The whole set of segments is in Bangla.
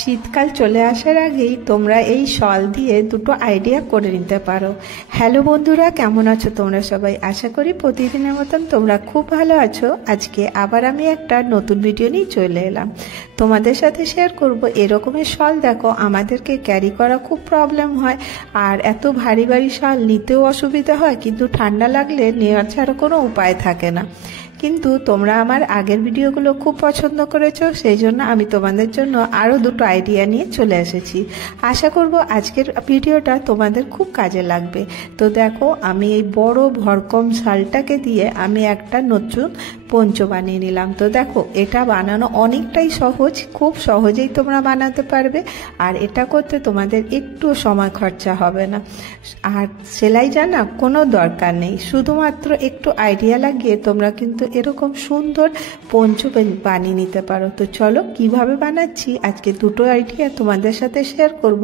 শীতকাল চলে আসার আগেই তোমরা এই শল দিয়ে দুটো আইডিয়া করে নিতে পারো। হ্যালো বন্ধুরা, কেমন আছো তোমরা সবাই? আশা করি প্রতিদিনের মতন তোমরা খুব ভালো আছো। আজকে আবার আমি একটা নতুন ভিডিও নিয়ে চলে এলাম, তোমাদের সাথে শেয়ার করব এরকমের শল। দেখো, আমাদেরকে ক্যারি করা খুব প্রবলেম হয়, আর এত ভারী ভারী শল নিতেও অসুবিধা হয়, কিন্তু ঠান্ডা লাগলে নেওয়ার ছাড়া কোনো উপায় থাকে না। কিন্তু তোমরা আমার আগের ভিডিওগুলো খুব পছন্দ করেছো, সেই জন্য আমি তোমাদের জন্য আরও দুটো আইডিয়া নিয়ে চলে এসেছি। আশা করব আজকের ভিডিওটা তোমাদের খুব কাজে লাগবে। তো দেখো, আমি এই বড় ভরকম শালটাকে দিয়ে আমি একটা নতুন পঞ্চ বানিয়ে নিলাম। তো দেখো, এটা বানানো অনেকটাই সহজ, খুব সহজেই তোমরা বানাতে পারবে, আর এটা করতে তোমাদের একটু সময় খরচা হবে না। আর সেলাই জানা কোনো দরকার নেই, শুধুমাত্র একটু আইডিয়া লাগিয়ে তোমরা কিন্তু এরকম সুন্দর পঞ্চ বানিয়ে নিতে পারো। তো চলো কিভাবে বানাচ্ছি আজকে দুটো আইডিয়া তোমাদের সাথে শেয়ার করব।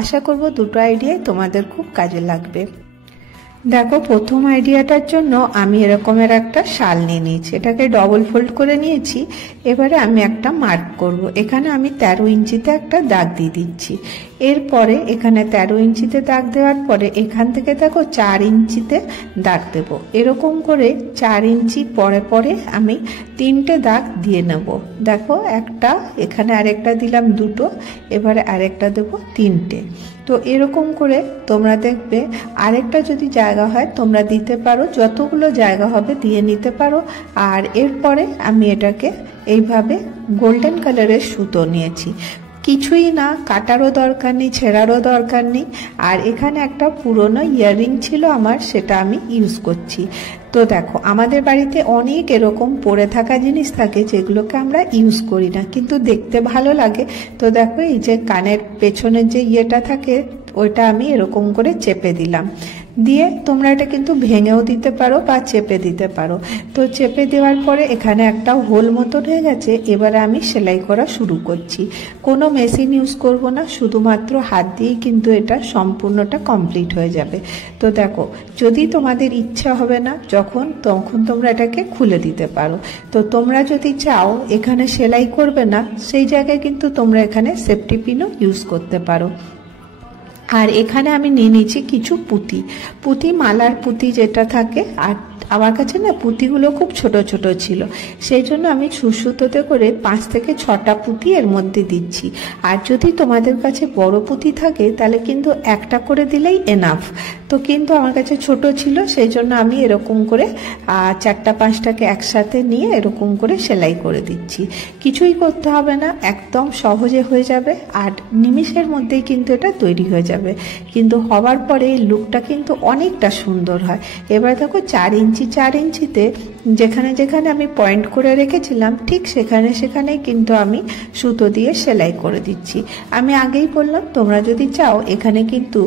আশা করব দুটো আইডিয়াই তোমাদের খুব কাজে লাগবে। দেখো, প্রথম আইডিয়াটার জন্য আমি এরকমের একটা শাল নিয়ে নিয়েছি, এটাকে ডবল ফোল্ড করে নিয়েছি। এবারে আমি একটা মার্ক করব। এখানে আমি 13 ইঞ্চিতে একটা দাগ দিয়ে দিচ্ছি। এরপরে এখানে 13 ইঞ্চিতে দাগ দেওয়ার পরে এখান থেকে দেখো 4 ইঞ্চিতে দাগ দেব। এরকম করে 4 ইঞ্চি পরে পরে আমি 3টে দাগ দিয়ে নেব। দেখো, একটা, এখানে আরেকটা দিলাম, দুটো, এবারে আরেকটা দেব, 3টে। তো এরকম করে তোমরা দেখবে আরেকটা যদি জায়গা হয় তোমরা দিতে পারো, যতগুলো জায়গা হবে দিয়ে নিতে পারো। আর এরপরে আমি এটাকে এইভাবে গোল্ডেন কালারের সুতো নিয়েছি, কিছুই না, কাটারও দরকার নেই, ছেঁড়ারও দরকার নেই। আর এখানে একটা পুরনো ইয়াররিং ছিল আমার, সেটা আমি ইউজ করছি। তো দেখো, আমাদের বাড়িতে অনেক এরকম পড়ে থাকা জিনিস থাকে যেগুলোকে আমরা ইউজ করি না, কিন্তু দেখতে ভালো লাগে। তো দেখো, এই যে কানের পেছনের যে ইয়েটা থাকে ওইটা আমি এরকম করে চেপে দিলাম। দিয়ে তোমরা এটা কিন্তু ভেঙেও দিতে পারো বা চেপে দিতে পারো। তো চেপে দেওয়ার পরে এখানে একটা হোল মতো হয়ে গেছে। এবারে আমি সেলাই করা শুরু করছি। কোনো মেশিন ইউজ করব না, শুধুমাত্র হাত দিয়েই কিন্তু এটা সম্পূর্ণটা কমপ্লিট হয়ে যাবে। তো দেখো, যদি তোমাদের ইচ্ছা হবে না তখন তোমরা এটাকে খুলে দিতে পারো। তো তোমরা যদি চাও এখানে সেলাই করবে না, সেই জায়গায় কিন্তু তোমরা এখানে সেফটি পিনও ইউজ করতে পারো। আর এখানে আমি নিয়ে নিয়েছি কিছু পুঁতি, মালার পুঁতি যেটা থাকে। আর আমার কাছে না পুঁতিগুলো খুব ছোট ছোট ছিল, সেই জন্য আমি সুতোতে করে 5 থেকে 6টা পুঁতি এর মধ্যে দিচ্ছি। আর যদি তোমাদের কাছে বড় পুঁতি থাকে তাহলে কিন্তু একটা করে দিলেই এনাফ। তো কিন্তু আমার কাছে ছোট ছিল, সেই জন্য আমি এরকম করে 4টা 5টাকে একসাথে নিয়ে এরকম করে সেলাই করে দিচ্ছি। কিছুই করতে হবে না, একদম সহজে হয়ে যাবে, আর নিমিষের মধ্যেই কিন্তু এটা তৈরি হয়ে যাবে। কিন্তু হওয়ার পরে এই লুকটা কিন্তু অনেকটা সুন্দর হয়। এবার দেখো, 4 ইঞ্চিতে যেখানে যেখানে আমি পয়েন্ট করে রেখেছিলাম ঠিক সেখানেই কিন্তু আমি সুতো দিয়ে সেলাই করে দিচ্ছি। আমি আগেই বললাম, তোমরা যদি চাও এখানে কিন্তু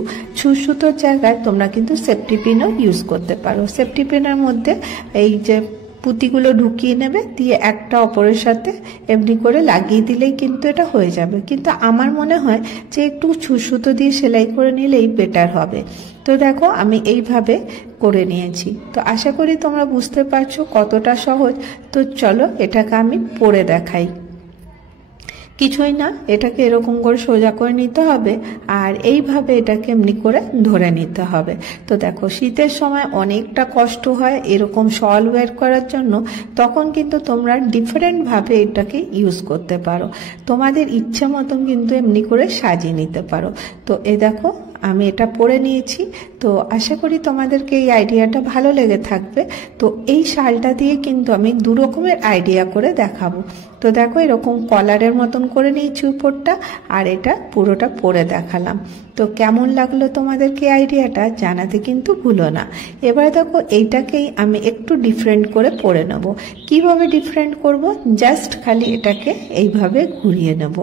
সুতোর জায়গায় তোমরা কিন্তু সেফটি পিনও ইউজ করতে পারো। সেফটি পিনের মধ্যে এই যে পুঁতিগুলো ঢুকিয়ে নেবে, দিয়ে একটা অপরের সাথে এমনি করে লাগিয়ে দিলেই কিন্তু এটা হয়ে যাবে। কিন্তু আমার মনে হয় যে একটু সুতো দিয়ে সেলাই করে নিলেই বেটার হবে। তো দেখো, আমি এইভাবে করে নিয়েছি। তো আশা করি তোমরা বুঝতে পারছো কতটা সহজ। তো চলো এটাকে আমি পরে দেখাই। কিছুই না, এটাকে এরকম করে সোজা করে নিতে হবে, আর এইভাবে এটাকে এমনি করে ধরে নিতে হবে। তো দেখো, শীতের সময় অনেকটা কষ্ট হয় এরকম শল ওয়্যার করার জন্য, তখন কিন্তু তোমরা ডিফারেন্টভাবে এটাকে ইউজ করতে পারো। তোমাদের ইচ্ছা মতন কিন্তু এমনি করে সাজিয়ে নিতে পারো। তো এই দেখো, আমি এটা পরে নিয়েছি। তো আশা করি তোমাদেরকে এই আইডিয়াটা ভালো লেগে থাকবে। তো এই শালটা দিয়ে কিন্তু আমি 2 রকমের আইডিয়া করে দেখাবো। তো দেখো, এরকম কলারের মতন করে নিয়েছি উপরটা, আর এটা পুরোটা পরে দেখালাম। তো কেমন লাগলো তোমাদেরকে আইডিয়াটা জানাতে কিন্তু ভুলো না। এবারে দেখো, এইটাকেই আমি একটু ডিফারেন্ট করে পরে নেব। কিভাবে ডিফারেন্ট করব? জাস্ট খালি এটাকে এইভাবে ঘুরিয়ে নেব।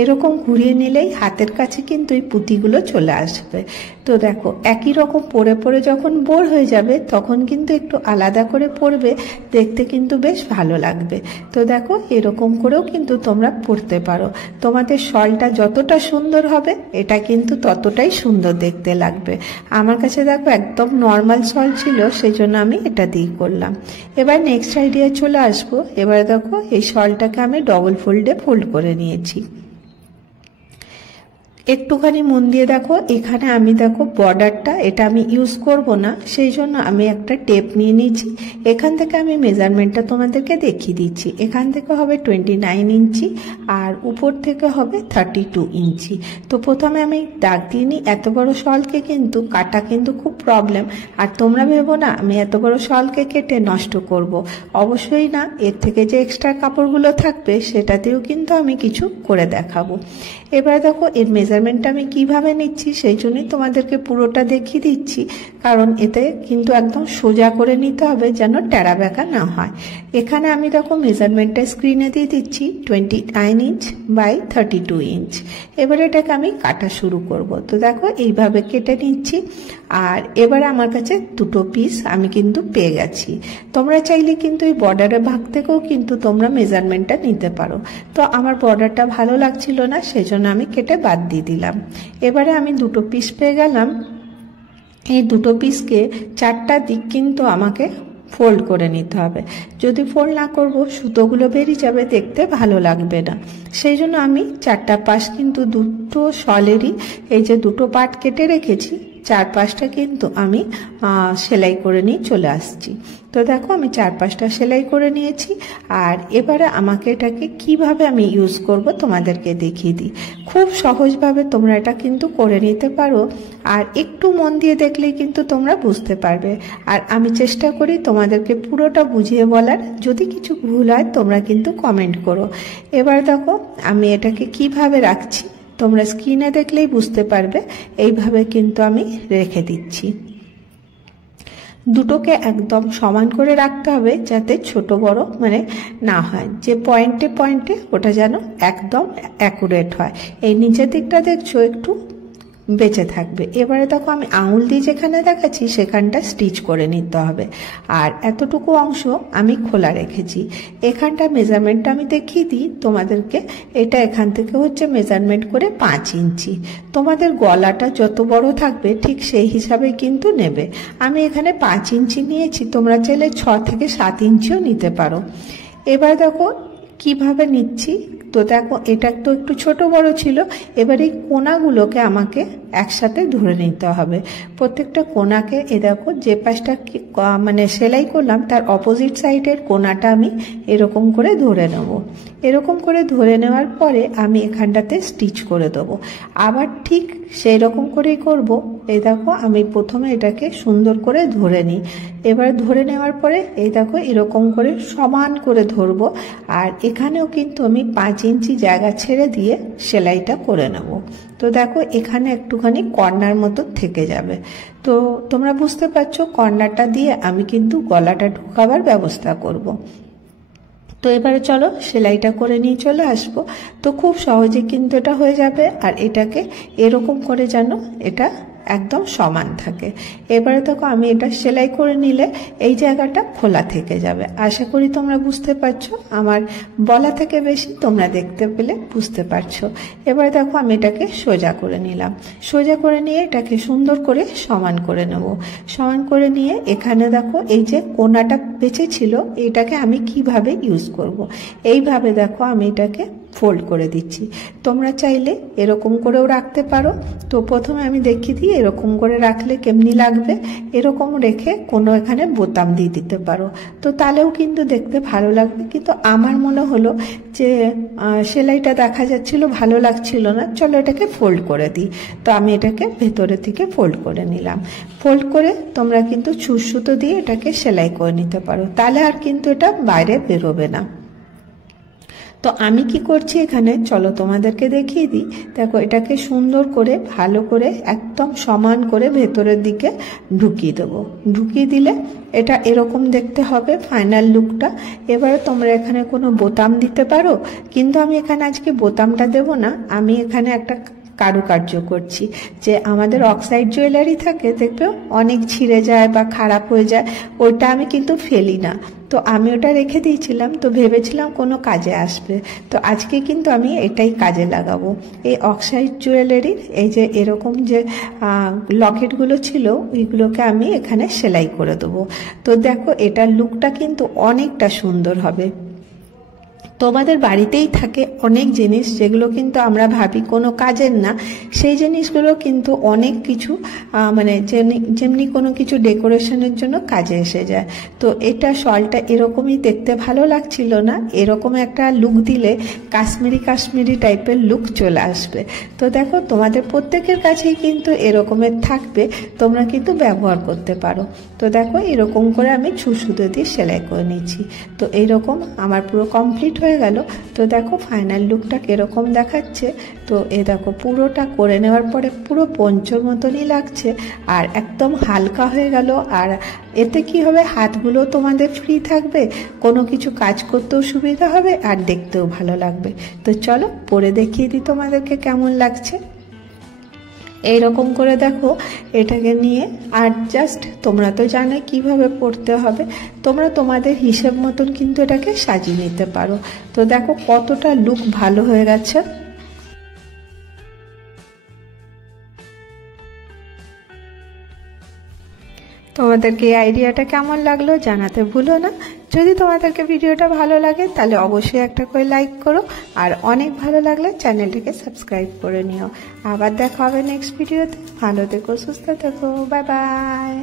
এরকম ঘুরিয়ে নিলেই হাতের কাছে কিন্তু এই পুঁতিগুলো চলে আসবে। তো দেখো, একই রকম পরে পরে যখন বোর হয়ে যাবে তখন কিন্তু একটু আলাদা করে পরবে, দেখতে কিন্তু বেশ ভালো লাগবে। তো দেখো, এরকম করেও কিন্তু তোমরা পরতে পারো। তোমাদের শলটা যতটা সুন্দর হবে এটা কিন্তু ততটাই সুন্দর দেখতে লাগবে। আমার কাছে দেখো একদম নর্মাল শল ছিল, সেই জন্য আমি এটা দিয়ে করলাম। এবার নেক্সট আইডিয়া চলে আসবো। এবার দেখো, এই শলটাকে আমি ডবল ফোল্ডে ফোল্ড করে নিয়েছি। একটুখানি মন দিয়ে দেখো, এখানে আমি দেখো বর্ডারটা এটা আমি ইউজ করব না, সেই জন্য আমি একটা টেপ নিয়ে নিয়েছি। এখান থেকে আমি মেজারমেন্টটা তোমাদেরকে দেখিয়ে দিচ্ছি। এখান থেকে হবে 29 ইঞ্চি আর উপর থেকে হবে 32 ইঞ্চি। তো প্রথমে আমি দাগ দিয়ে নিই। এত বড় শলকে কিন্তু কাটা কিন্তু খুব প্রবলেম, আর তোমরা ভেবো না আমি এত বড় শলকে কেটে নষ্ট করব, অবশ্যই না। এর থেকে যে এক্সট্রা কাপড়গুলো থাকবে সেটাতেও কিন্তু আমি কিছু করে দেখাবো। এবার দেখো এর মেজারমেন্টটা আমি কিভাবে নিচ্ছি, সেই জন্যই তোমাদেরকে পুরোটা দেখিয়ে দিচ্ছি, কারণ এতে কিন্তু একদম সোজা করে নিতে হবে যেন টেরা বেঁকা না হয়। এখানে আমি দেখো মেজারমেন্টটা স্ক্রিনে দিয়ে দিচ্ছি 29 ইঞ্চ বাই 32 ইঞ্চ। এবার এটাকে আমি কাটা শুরু করব। তো দেখো এইভাবে কেটে নিচ্ছি। আর এবার আমার কাছে দুটো পিস আমি কিন্তু পেয়ে গেছি। তোমরা চাইলে কিন্তু এই বর্ডারের ভাগ থেকেও কিন্তু তোমরা মেজারমেন্টটা নিতে পারো। তো আমার বর্ডারটা ভালো লাগছিল না, সেজন্য আমি কেটে বাদ দিয়ে দিলাম। এবারে আমি দুটো পিস পেয়ে গেলাম। এই দুটো পিসকে চারটা দিক কিন্তু আমাকে ফোল্ড করে নিতে হবে। যদি ফোল্ড না করব সুতোগুলো বেরিয়ে যাবে, দেখতে ভালো লাগবে না। সেই জন্য আমি চারটা পাশ কিন্তু দুটো শলেরই এই যে দুটো পার্ট কেটে রেখেছি, চারপাশটা কিন্তু আমি সেলাই করে নিয়ে চলে আসছি। তো দেখো আমি চারপাশটা সেলাই করে নিয়েছি। আর এবারে আমাকে এটাকে কিভাবে আমি ইউজ করব তোমাদেরকে দেখিয়ে দিই। খুব সহজভাবে তোমরা এটা কিন্তু করে নিতে পারো, আর একটু মন দিয়ে দেখলেই কিন্তু তোমরা বুঝতে পারবে। আর আমি চেষ্টা করি তোমাদেরকে পুরোটা বুঝিয়ে বলার, যদি কিছু ভুল হয় তোমরা কিন্তু কমেন্ট করো। এবার দেখো আমি এটাকে কিভাবে রাখছি তোমরা স্ক্রিনে দেখলেই বুঝতে পারবে। এইভাবে কিন্তু আমি রেখে দিচ্ছি। দুটোকে একদম সমান করে রাখতে হবে, যাতে ছোট বড় মানে না হয়, যে পয়েন্টে পয়েন্টে ওটা যেন একদম অ্যাকুরেট হয়। এই নিচের দিকটা দেখছো একটু বেঁচে থাকবে। এবারে দেখো আমি আঙুল দিয়ে যেখানে দেখাচ্ছি সেখানটা স্টিচ করে নিতে হবে। আর এতটুকু অংশ আমি খোলা রেখেছি। এখানটা মেজারমেন্টটা আমি দেখিয়ে দিই তোমাদেরকে। এটা এখান থেকে হচ্ছে মেজারমেন্ট করে 5 ইঞ্চি। তোমাদের গলাটা যত বড় থাকবে ঠিক সেই হিসাবে কিন্তু নেবে। আমি এখানে 5 ইঞ্চি নিয়েছি, তোমরা চাইলে 6 থেকে 7 ইঞ্চিও নিতে পারো। এবার দেখো কিভাবে নিচ্ছি। তো দেখো এটা তো একটু ছোট বড় ছিল। এবার এই কোনাগুলোকে আমাকে একসাথে ধরে নিতে হবে। প্রত্যেকটা কোনাকে দেখো যে পাশটা মানে সেলাই করলাম তার অপোজিট সাইডের কোনাটা আমি এরকম করে ধরে নেব। এরকম করে ধরে নেওয়ার পরে আমি এখানটাতে স্টিচ করে দেবো। আবার ঠিক সেই রকম করেই করব। এই দেখো আমি প্রথমে এটাকে সুন্দর করে ধরে নিই। এবার ধরে নেওয়ার পরে এই দেখো এরকম করে সমান করে ধরবো। আর এখানেও কিন্তু আমি 5 ইঞ্চি জায়গা ছেড়ে দিয়ে সেলাইটা করে নেব। তো দেখো এখানে একটুখানি কর্নার মতো থেকে যাবে। তো তোমরা বুঝতে পারছো কর্নারটা দিয়ে আমি কিন্তু গলাটা ঢোকাবার ব্যবস্থা করব। তো এবারে চলো সেলাইটা করে নিয়ে চলে আসবো। তো খুব সহজে কিন্তু এটা হয়ে যাবে। আর এটাকে এরকম করে যেন এটা একদম সমান থাকে। এবারে দেখো আমি এটা সেলাই করে নিলে এই জায়গাটা খোলা থেকে যাবে। আশা করি তোমরা বুঝতে পারছো, আমার বলা থেকে বেশি তোমরা দেখতে পেলে বুঝতে পারছো। এবারে দেখো আমি এটাকে সোজা করে নিলাম। সোজা করে নিয়ে এটাকে সুন্দর করে সমান করে নেব। সমান করে নিয়ে এখানে দেখো এই যে কোনাটা বেঁচে ছিল এটাকে আমি কিভাবে ইউজ করব। এইভাবে দেখো আমি এটাকে ফোল্ড করে দিচ্ছি। তোমরা চাইলে এরকম করেও রাখতে পারো। তো প্রথমে আমি দেখিয়ে দিই এরকম করে রাখলে কেমনি লাগবে। এরকম রেখে কোনো এখানে বোতাম দিয়ে দিতে পারো, তো তাহলেও কিন্তু দেখতে ভালো লাগবে। কিন্তু আমার মনে হলো যে সেলাইটা দেখা যাচ্ছিল ভালো লাগছিল না, চলো এটাকে ফোল্ড করে দিই। তো আমি এটাকে ভেতরের দিকে ফোল্ড করে নিলাম। ফোল্ড করে তোমরা কিন্তু ছুঁচ সুতো দিয়ে এটাকে সেলাই করে নিতে পারো, তাহলে আর কিন্তু এটা বাইরে বেরোবে না। তো আমি কি করছি এখানে চলো তোমাদেরকে দেখিয়ে দিই। দেখো এটাকে সুন্দর করে ভালো করে একদম সমান করে ভেতরের দিকে ঢুকিয়ে দেবো। ঢুকিয়ে দিলে এটা এরকম দেখতে হবে ফাইনাল লুকটা। এবারে তোমরা এখানে কোনো বোতাম দিতে পারো, কিন্তু আমি এখানে আজকে বোতামটা দেবো না। আমি এখানে একটা কারুকার্য করছি, যে আমাদের অক্সাইড জুয়েলারি থাকে দেখবে অনেক ছিঁড়ে যায় বা খারাপ হয়ে যায়, ওইটা আমি কিন্তু ফেলি না। তো আমি ওটা রেখে দিয়েছিলাম, তো ভেবেছিলাম কোনো কাজে আসবে। তো আজকে কিন্তু আমি এটাই কাজে লাগাবো। এই অক্সাইড জুয়েলারির এই যে এরকম যে লকেটগুলো ছিল ওইগুলোকে আমি এখানে সেলাই করে দেবো। তো দেখো এটার লুকটা কিন্তু অনেকটা সুন্দর হবে। তোমাদের বাড়িতেই থাকে অনেক জিনিস যেগুলো কিন্তু আমরা ভাবি কোনো কাজের না, সেই জিনিসগুলো কিন্তু অনেক কিছু মানে যেমনি কোনো কিছু ডেকোরেশনের জন্য কাজে এসে যায়। তো এটা শলটা এরকমই দেখতে ভালো লাগছিল না, এরকম একটা লুক দিলে কাশ্মীরি টাইপের লুক চলে আসবে। তো দেখো তোমাদের প্রত্যেকের কাছেই কিন্তু এরকমের থাকবে, তোমরা কিন্তু ব্যবহার করতে পারো। তো দেখো এরকম করে আমি সুতো দিয়ে সেলাই করে নিচ্ছি। তো এইরকম আমার পুরো কমপ্লিট হয়ে গেল। তো দেখো ফাইনাল লুকটা কিরকম দেখাচ্ছে। তো দেখো পুরোটা করে নেওয়ার পরে পুরো পঞ্চর মতনই লাগছে, আর একদম হালকা হয়ে গেল। আর এতে কি হবে, হাতগুলো তোমাদের ফ্রি থাকবে, কোনো কিছু কাজ করতেও সুবিধা হবে, আর দেখতেও ভালো লাগবে। তো চলো পরে দেখিয়ে দিই তোমাদেরকে কেমন লাগছে। এইরকম করে দেখো এটাকে নিয়ে, আর জাস্ট তোমরা তো জানো কিভাবে পড়তে হবে, তোমরা তোমাদের হিসেব মতন কিন্তু এটাকে সাজিয়ে নিতে পারো। তো দেখো কতটা লুক ভালো হয়ে গেছে। তোমাদেরকে এই আইডিয়াটা কেমন লাগলো জানাতে ভুলো না। যদি তোমাদেরকে ভিডিওটা ভালো লাগে তাহলে অবশ্যই একটা করে লাইক করো, আর অনেক ভালো লাগলে চ্যানেলটিকে সাবস্ক্রাইব করে নিও। আবার দেখা হবে নেক্সট ভিডিওতে। ভালো থেকো, সুস্থ থেকো, বাই বাই।